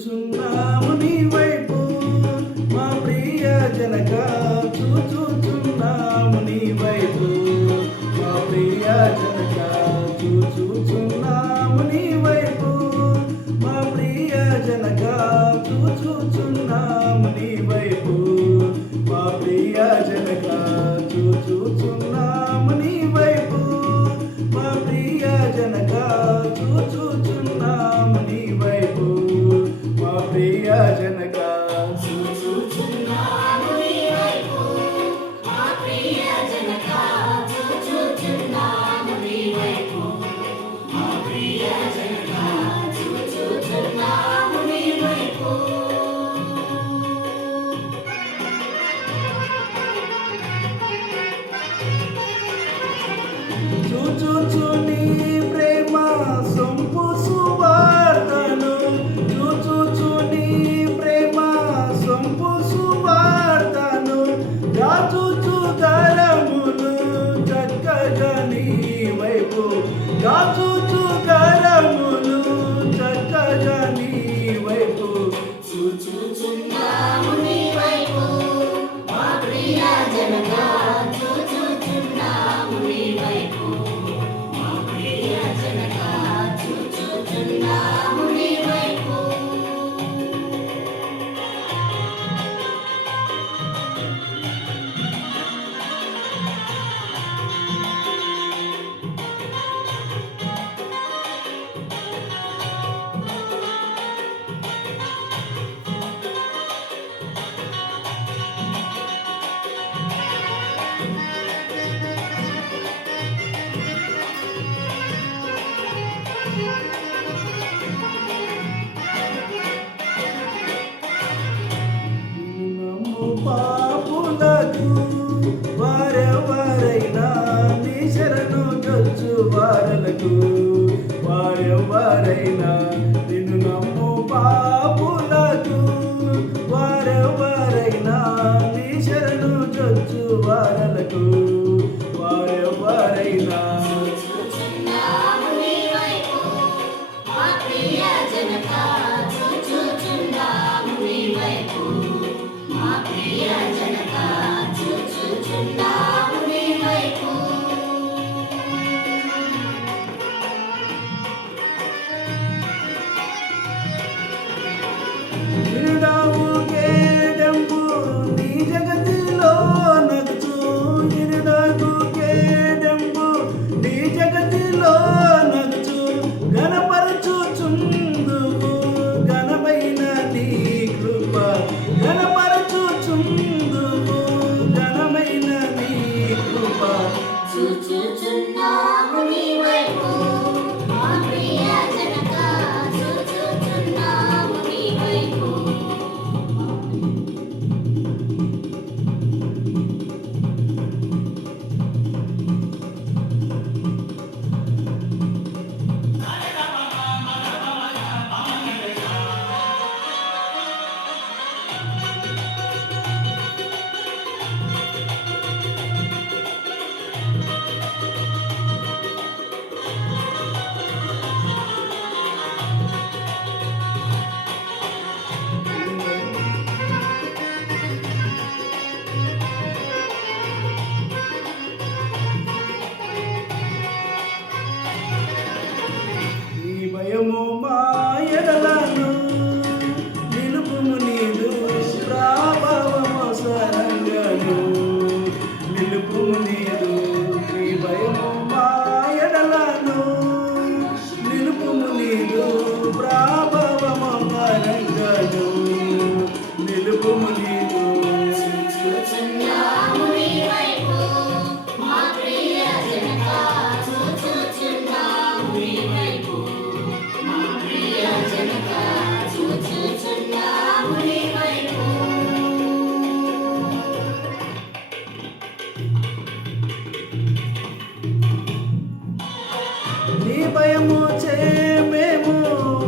చూచుచున్నాము నీ వైపు మా ప్రియ జనక చూచుచున్నాము నీ వైపు మా ప్రియ జనక చూచుచున్నాము నీ వైపు మా ప్రియ జనక చూచుచున్నాము నీ వైపు మా ప్రియ జనక చూచుచున్నాము నీ వైపు మా ప్రియ జనక చూచుచున్నాము నీ వైపు మా ప్రియ జనక చూచుచున్నాము నీ వైపు మా ప్రియ జనక చూచుచున్నాము నీ వైపు మా ప్రియ జనక చూచుచున్నాము నీ వైపు చూచుచు నీ ప్రేమ సొంపు సువార్తను చూచుచు నీ ప్రేమ సొంపు సువార్తను దాచుచు కరములు చక్కగా నీ వైపు దాచుచు కరములు చక్కగా నీ వైపు చూచుచున్నాము నీ వైపు మా ప్రియ జనక చూచుచున్నాము నీ వైపు మా ప్రియ జనక చూచుచున్నాము నీ వైపు పాపులకు వారెవరైనా నీ శరణు చొచ్చు వారలకు వారెవరైనా నిన్ను నమ్ము పాపులకు వారెవరైనా నీ శరణు చొచ్చు వారలకు వారెవరైనా చూచుచున్నాము నీ వైపు మా ప్రియ జనక చూచుచున్నాము నీ వైపు మా ప్రియ జనక చూచుచున్నాము నీ వైపు నిరుడావు కేడంబు నీ జగతిలో నగుచు నిరుడావు కేడంబు నీ జగతిలో నగుచు గణపరచుచుందువు ఘనమైన నీ కృప గణపరచుచుందువు ఘనమైన నీ కృప చూచుచున్నాము నీ వైపు మా ప్రియ జనక చూచుచున్నాము నీ వైపు నీ భయము మా ఎడలను నిలుపుము నీదు ప్రాభవము సరంగను నిలుపుము నీదు నీ భయము మా ఎడలను నిలుపుము నీదు ప్రాభవము సరంగను నిలుపుము నీదు చూచుచున్నాము నీ వైపు మా ప్రియ జనక చూచుచున్నాము నీ వైపు మా ప్రియ జనక చూచుచున్నాము నీ వైపు నీ భయము చే మేము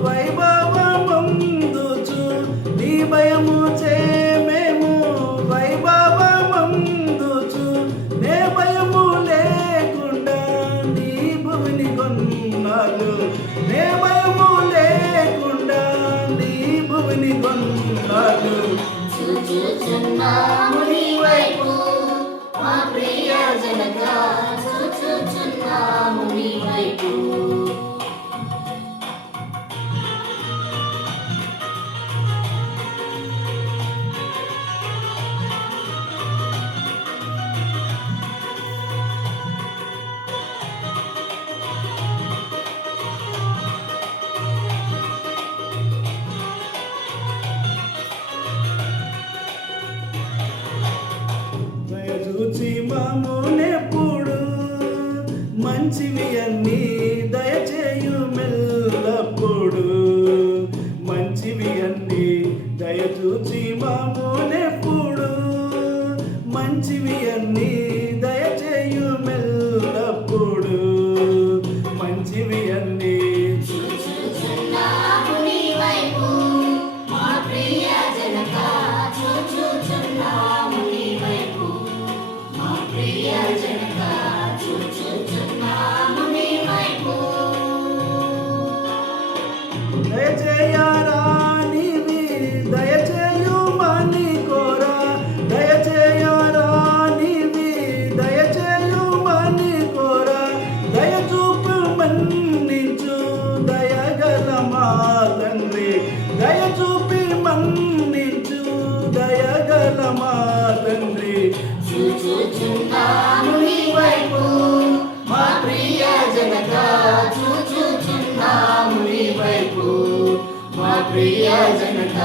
వైభవమందుచు నీ భయము చే మేము వైభవమందుచు నే భయము లేకుండా నీ భూమిని కొన్నాళ్ళు నే భయము లేకుండా నీ భూమి చూచుచున్నాము నీ వైపు మా ప్రియ జనక చూచుచున్నాము నీ వైపు దయచూచి మమ్మునెప్పుడు మంచివి అన్నీ దయచేయు మెల్లప్పుడు మంచివి అన్నీ దయచూచి మమ్మునెప్పుడు మంచివి అన్నీ దయచేయు మెల్లప్పుడు మంచివి అన్నీ చూచుచున్నాము నీ వైపు మా ప్రియ జనక చూచుచున్నాము నీ వైపు మా ప్రియ జనక చూచుచున్నాము నీ వైపు దయచేయరా నీవి దయచేయుమని కోరా దయచేయరా నీవి దయచేయుమని కోరా దయచూపు మన్నించు దయగల మా తండ్రి దయచూపి మన్నించు దయగల మా తండ్రి చూచుచున్నాము నీ వైపు మా ప్రియ జనక చూచుచున్నాము నీ వైపు మా ప్రియ జనక